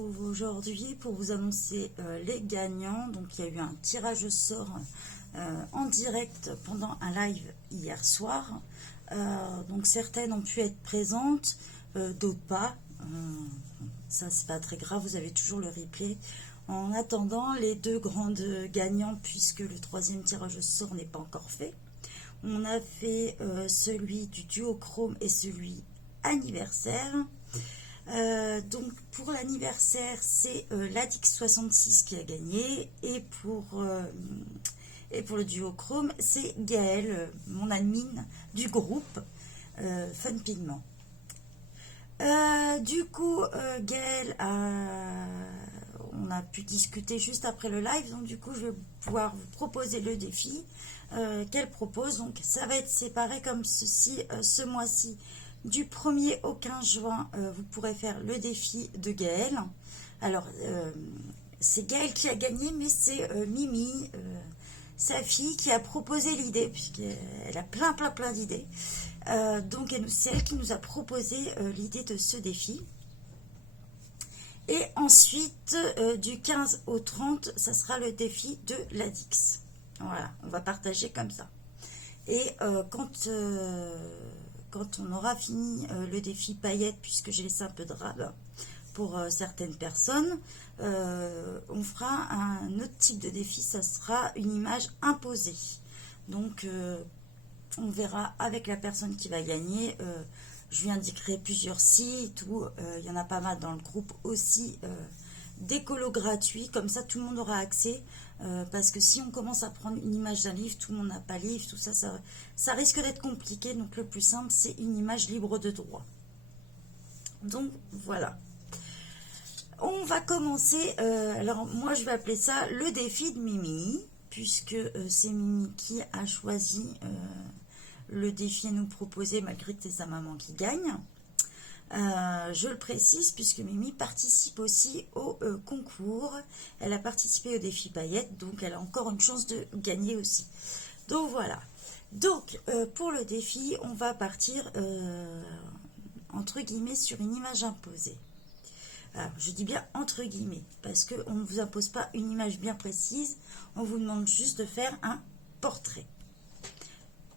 retrouve aujourd'hui pour vous annoncer les gagnants. Donc il y a eu un tirage au sort en direct pendant un live hier soir. Donc certaines ont pu être présentes, d'autres pas. Ça c'est pas très grave, vous avez toujours le replay. En attendant, les deux grandes gagnantes, puisque le troisième tirage au sort n'est pas encore fait, on a fait celui du duochrome et celui anniversaire. Donc pour l'anniversaire, c'est Ladix66 qui a gagné, et pour le duochrome, c'est Gaël, mon admin du groupe Fun Pigment. Du coup, Gaël, on a pu discuter juste après le live, donc du coup je vais pouvoir vous proposer le défi qu'elle propose. Donc ça va être séparé comme ceci ce mois-ci. Du 1er au 15 juin, vous pourrez faire le défi de Gaël. Alors, c'est Gaël qui a gagné, mais c'est Mimi, sa fille, qui a proposé l'idée, puisqu'elle a plein d'idées. Donc, c'est elle qui nous a proposé l'idée de ce défi. Et ensuite, du 15 au 30, ça sera le défi de l'Adix. Voilà, on va partager comme ça. Et quand on aura fini le défi paillettes, puisque j'ai laissé un peu de rab pour certaines personnes, on fera un autre type de défi, ça sera une image imposée. Donc on verra avec la personne qui va gagner. Je lui indiquerai plusieurs sites où il y en a pas mal dans le groupe aussi, des colos gratuits, comme ça tout le monde aura accès. Parce que si on commence à prendre une image d'un livre, tout le monde n'a pas livre, tout ça, ça risque d'être compliqué. Donc le plus simple, c'est une image libre de droit. Donc voilà. On va commencer, alors moi je vais appeler ça le défi de Mimi, puisque c'est Mimi qui a choisi le défi à nous proposer, malgré que c'est sa maman qui gagne. Je le précise puisque Mimi participe aussi au concours. Elle a participé au défi paillettes, donc elle a encore une chance de gagner aussi. Donc voilà. Donc pour le défi, on va partir entre guillemets sur une image imposée. Alors, je dis bien entre guillemets parce qu'on ne vous impose pas une image bien précise. On vous demande juste de faire un portrait.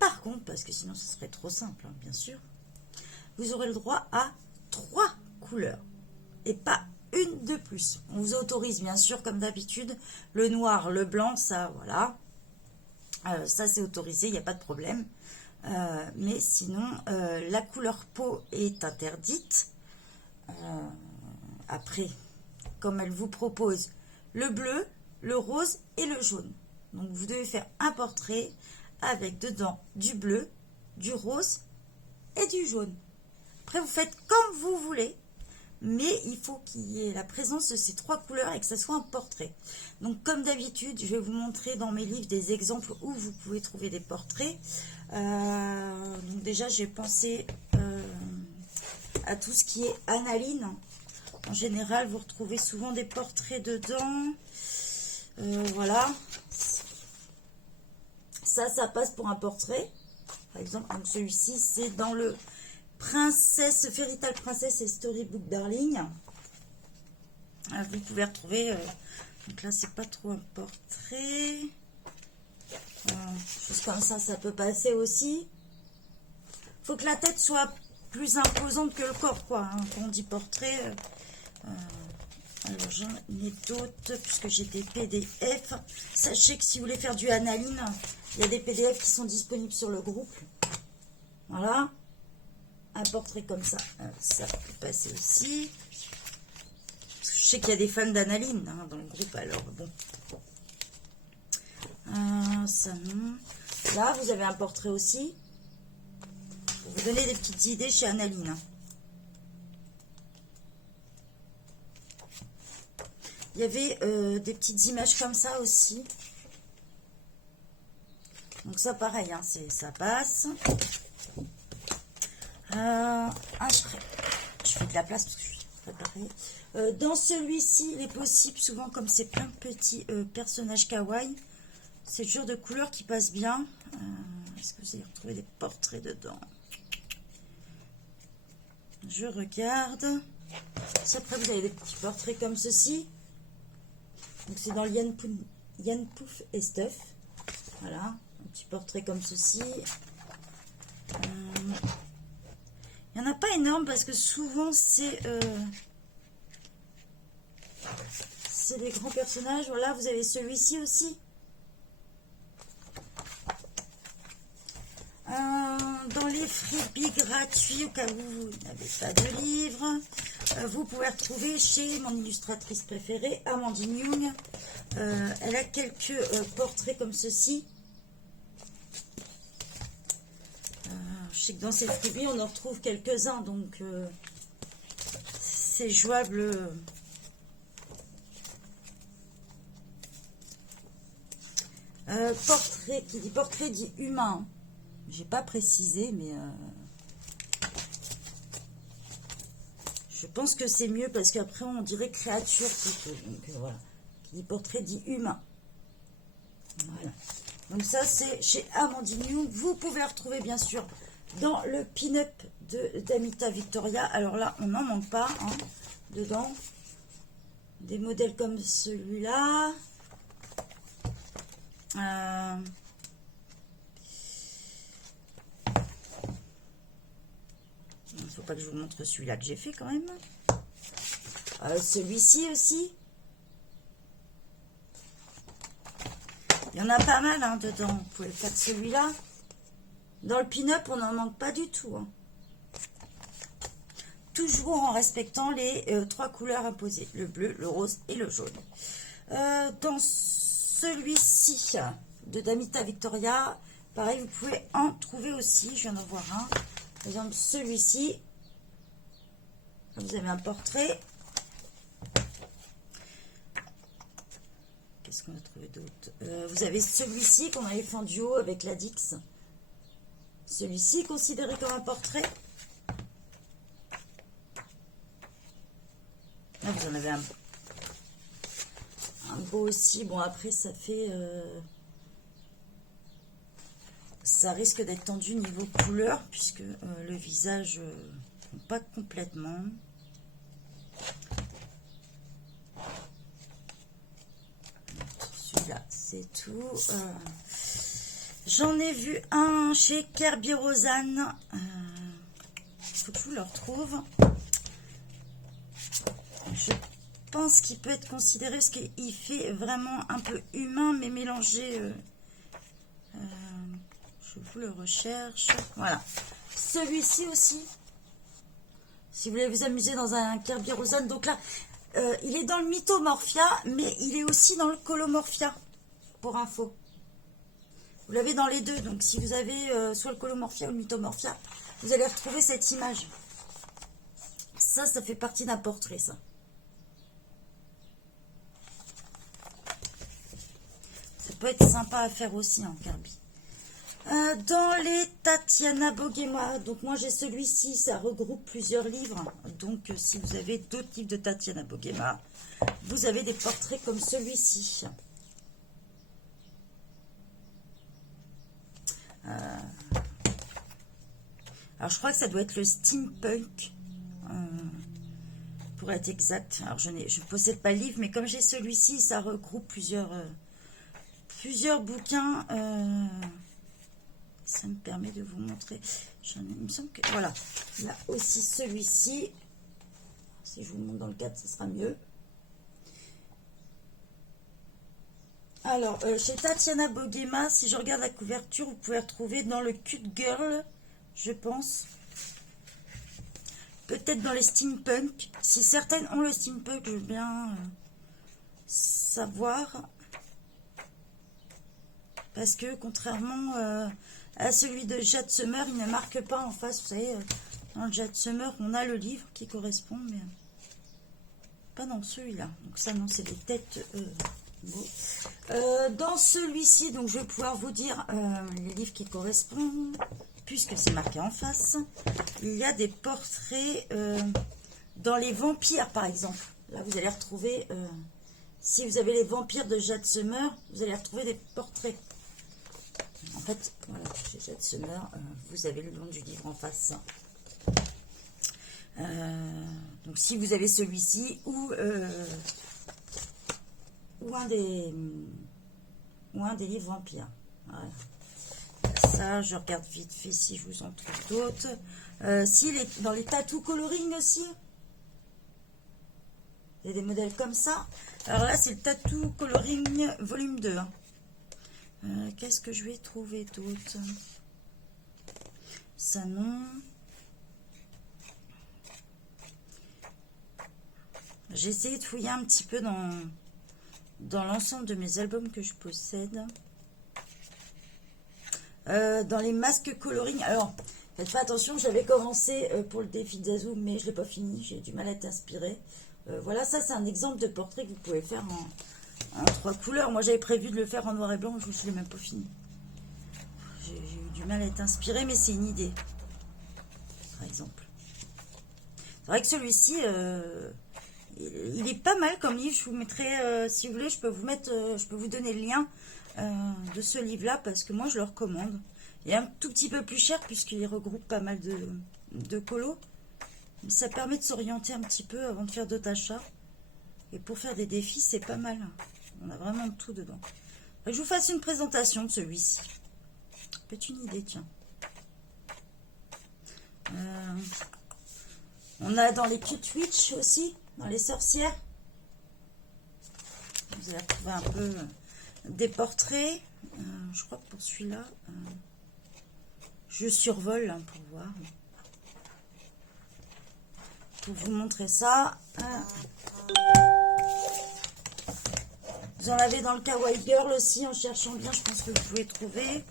Par contre, parce que sinon ce serait trop simple, hein, bien sûr, vous aurez le droit à 3 couleurs et pas une de plus. On vous autorise bien sûr comme d'habitude le noir, le blanc, ça voilà, ça c'est autorisé, il n'y a pas de problème. Mais sinon la couleur peau est interdite. Après, comme elle vous propose le bleu, le rose et le jaune, donc vous devez faire un portrait avec dedans du bleu, du rose et du jaune. Après, vous faites comme vous voulez, mais il faut qu'il y ait la présence de ces 3 couleurs et que ce soit un portrait. Donc, comme d'habitude, je vais vous montrer dans mes livres des exemples où vous pouvez trouver des portraits. Donc déjà, j'ai pensé à tout ce qui est analine. En général, vous retrouvez souvent des portraits dedans. Voilà. Ça passe pour un portrait. Par exemple, donc celui-ci, c'est dans le Princesse, Fairy Tale Princess et Storybook Darling. Vous pouvez retrouver, donc là c'est pas trop un portrait, chose comme ça peut passer aussi. Faut que la tête soit plus imposante que le corps, quoi, hein. Quand on dit portrait, alors j'en ai d'autres, puisque j'ai des PDF. Sachez que si vous voulez faire du analine, il y a des PDF qui sont disponibles sur le groupe. Voilà. Un portrait comme ça, ça peut passer aussi. Parce que je sais qu'il y a des fans d'analine hein, dans le groupe, alors bon. Ça non. Là, vous avez un portrait aussi. Pour vous donner des petites idées chez Analine. Hein. Il y avait des petites images comme ça aussi. Donc ça, pareil, hein, ça passe. Je fais de la place parce que je suis préparée. Dans celui-ci, il est possible, souvent comme c'est plein de petits personnages kawaii, c'est le genre de couleur qui passe bien. Est-ce que vous allez retrouver des portraits dedans? Je regarde. Après, vous avez des petits portraits comme ceci. Donc, c'est dans Yann Pouf et Stuff. Voilà, un petit portrait comme ceci. Il n'y en a pas énorme parce que souvent, c'est des grands personnages. Voilà, vous avez celui-ci aussi. Dans les freebies gratuits, au cas où vous n'avez pas de livre, vous pouvez retrouver chez mon illustratrice préférée, Amandine Young. Elle a quelques portraits comme ceci. Je sais que dans ces freebies, on en retrouve quelques-uns, donc c'est jouable. Portrait, qui dit portrait dit humain. J'ai pas précisé, mais je pense que c'est mieux parce qu'après on dirait créature plutôt. Donc voilà, qui dit portrait dit humain. Voilà. Donc ça c'est chez Amandine Young. Vous pouvez retrouver bien sûr dans le pin-up d'Amita Victoria. Alors là, on n'en manque pas hein, dedans. Des modèles comme celui-là. Il ne faut pas que je vous montre celui-là que j'ai fait quand même. Celui-ci aussi. Il y en a pas mal hein, dedans. Vous pouvez faire celui-là. Dans le pin-up, on n'en manque pas du tout. Hein. Toujours en respectant les 3 couleurs imposées. Le bleu, le rose et le jaune. Dans celui-ci de Damita Victoria, pareil, vous pouvez en trouver aussi. Je viens d'en voir un. Par exemple, celui-ci. Vous avez un portrait. Qu'est-ce qu'on a trouvé d'autre? Vous avez celui-ci qu'on avait fait en duo avec la Dix. Celui-ci considéré comme un portrait. Là, vous en avez un beau aussi. Bon, après, ça fait... ça risque d'être tendu niveau couleur, puisque le visage, pas complètement. Celui-là, c'est tout. J'en ai vu un chez Kerby Rosanne. Il faut que je vous le retrouve. Je pense qu'il peut être considéré parce qu'il fait vraiment un peu humain, mais mélangé. Je vous le recherche. Voilà. Celui-ci aussi. Si vous voulez vous amuser dans un Kerby Rosanne. Donc là, il est dans le Mythomorphia, mais il est aussi dans le Colomorphia, pour info. Vous l'avez dans les deux. Donc si vous avez soit le Colomorphia ou le Mythomorphia, vous allez retrouver cette image. Ça fait partie d'un portrait, ça. Ça peut être sympa à faire aussi en Kerby. Dans les Tatiana Boguema, donc moi j'ai celui-ci, ça regroupe plusieurs livres. Donc si vous avez d'autres livres de Tatiana Boguema, vous avez des portraits comme celui-ci. Alors je crois que ça doit être le steampunk, pour être exact. Alors je ne possède pas le livre, mais comme j'ai celui-ci, ça regroupe plusieurs bouquins. Ça me permet de vous montrer. Il me semble que voilà, là aussi celui-ci. Si je vous montre dans le cadre, ce sera mieux. Alors, chez Tatiana Boguema, si je regarde la couverture, vous pouvez retrouver dans le Cute Girl, je pense. Peut-être dans les steampunk. Si certaines ont le steampunk, je veux bien savoir. Parce que contrairement à celui de Jade Summer, il ne marque pas en face. Vous savez, dans le Jade Summer, on a le livre qui correspond, mais pas dans celui-là. Donc ça, non, c'est des têtes... Bon. Dans celui-ci, donc je vais pouvoir vous dire les livres qui correspondent, puisque c'est marqué en face. Il y a des portraits dans les vampires, par exemple. Là, vous allez retrouver, si vous avez les vampires de Jade Summer, vous allez retrouver des portraits. En fait, voilà, chez Jade Summer, vous avez le nom du livre en face. Donc si vous avez celui-ci ou un des livres vampires. Voilà. Ça, je regarde vite fait si je vous en trouve d'autres. Dans les tattoo coloring aussi. Il y a des modèles comme ça. Alors là, c'est le tattoo coloring volume 2. Hein. Qu'est-ce que je vais trouver d'autre? Ça non. J'ai essayé de fouiller un petit peu dans l'ensemble de mes albums que je possède. Dans les masques coloring. Alors, faites pas attention, j'avais commencé pour le défi de Zazu, mais je ne l'ai pas fini. J'ai du mal à être inspirée. Voilà, ça c'est un exemple de portrait que vous pouvez faire en 3 couleurs. Moi j'avais prévu de le faire en noir et blanc, je ne l'ai même pas fini. J'ai eu du mal à être inspirée, mais c'est une idée. Par exemple. C'est vrai que celui-ci, il est pas mal comme livre. Je vous mettrai, si vous voulez, je peux vous donner le lien de ce livre-là, parce que moi je le recommande. Il est un tout petit peu plus cher, puisqu'il regroupe pas mal de colos. Ça permet de s'orienter un petit peu avant de faire d'autres achats. Et pour faire des défis, c'est pas mal. On a vraiment tout dedans. Je vous fasse une présentation de celui-ci. Peut-être une idée, tiens. On a dans les Cute Witch aussi, dans les sorcières. Vous allez retrouver un peu des portraits. Je crois que pour celui-là, je survole hein, pour voir. Pour vous montrer ça. Vous en avez dans le Kawaii Girl aussi, en cherchant bien, je pense que vous pouvez trouver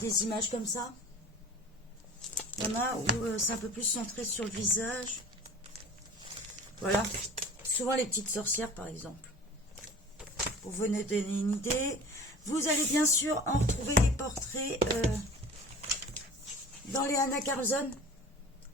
des images comme ça. Il y en a où c'est un peu plus centré sur le visage. Voilà. Souvent les petites sorcières, par exemple. Pour vous donner une idée. Vous allez bien sûr en retrouver les portraits dans les Anna Carlson.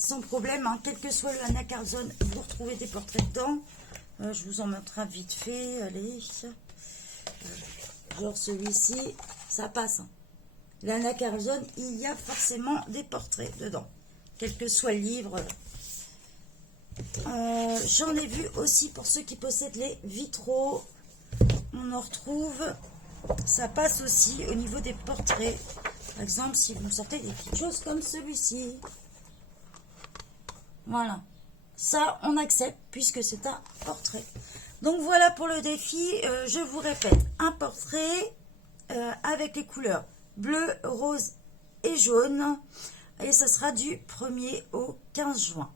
Sans problème, hein, quel que soit le Anna Carlson, vous retrouvez des portraits dedans. Je vous en montrerai vite fait. Allez. Genre celui-ci, ça passe. Hein. L'Anna Carlson, il y a forcément des portraits dedans. Quel que soit le livre. J'en ai vu aussi pour ceux qui possèdent les vitraux. On en retrouve. Ça passe aussi au niveau des portraits. Par exemple, si vous me sortez des petites choses comme celui-ci. Voilà. Ça, on accepte puisque c'est un portrait. Donc, voilà pour le défi. Je vous répète, un portrait avec les couleurs bleu, rose et jaune. Et ça sera du 1er au 15 juin.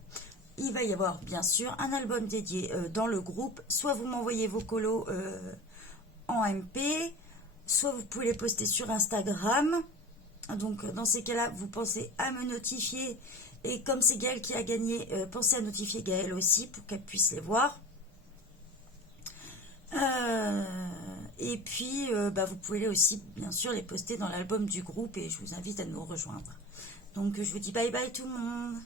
Il va y avoir, bien sûr, un album dédié dans le groupe. Soit vous m'envoyez vos colos en MP, soit vous pouvez les poster sur Instagram. Donc, dans ces cas-là, vous pensez à me notifier. Et comme c'est Gaëlle qui a gagné, pensez à notifier Gaëlle aussi pour qu'elle puisse les voir. Et puis, vous pouvez aussi, bien sûr, les poster dans l'album du groupe et je vous invite à nous rejoindre. Donc, je vous dis bye bye tout le monde.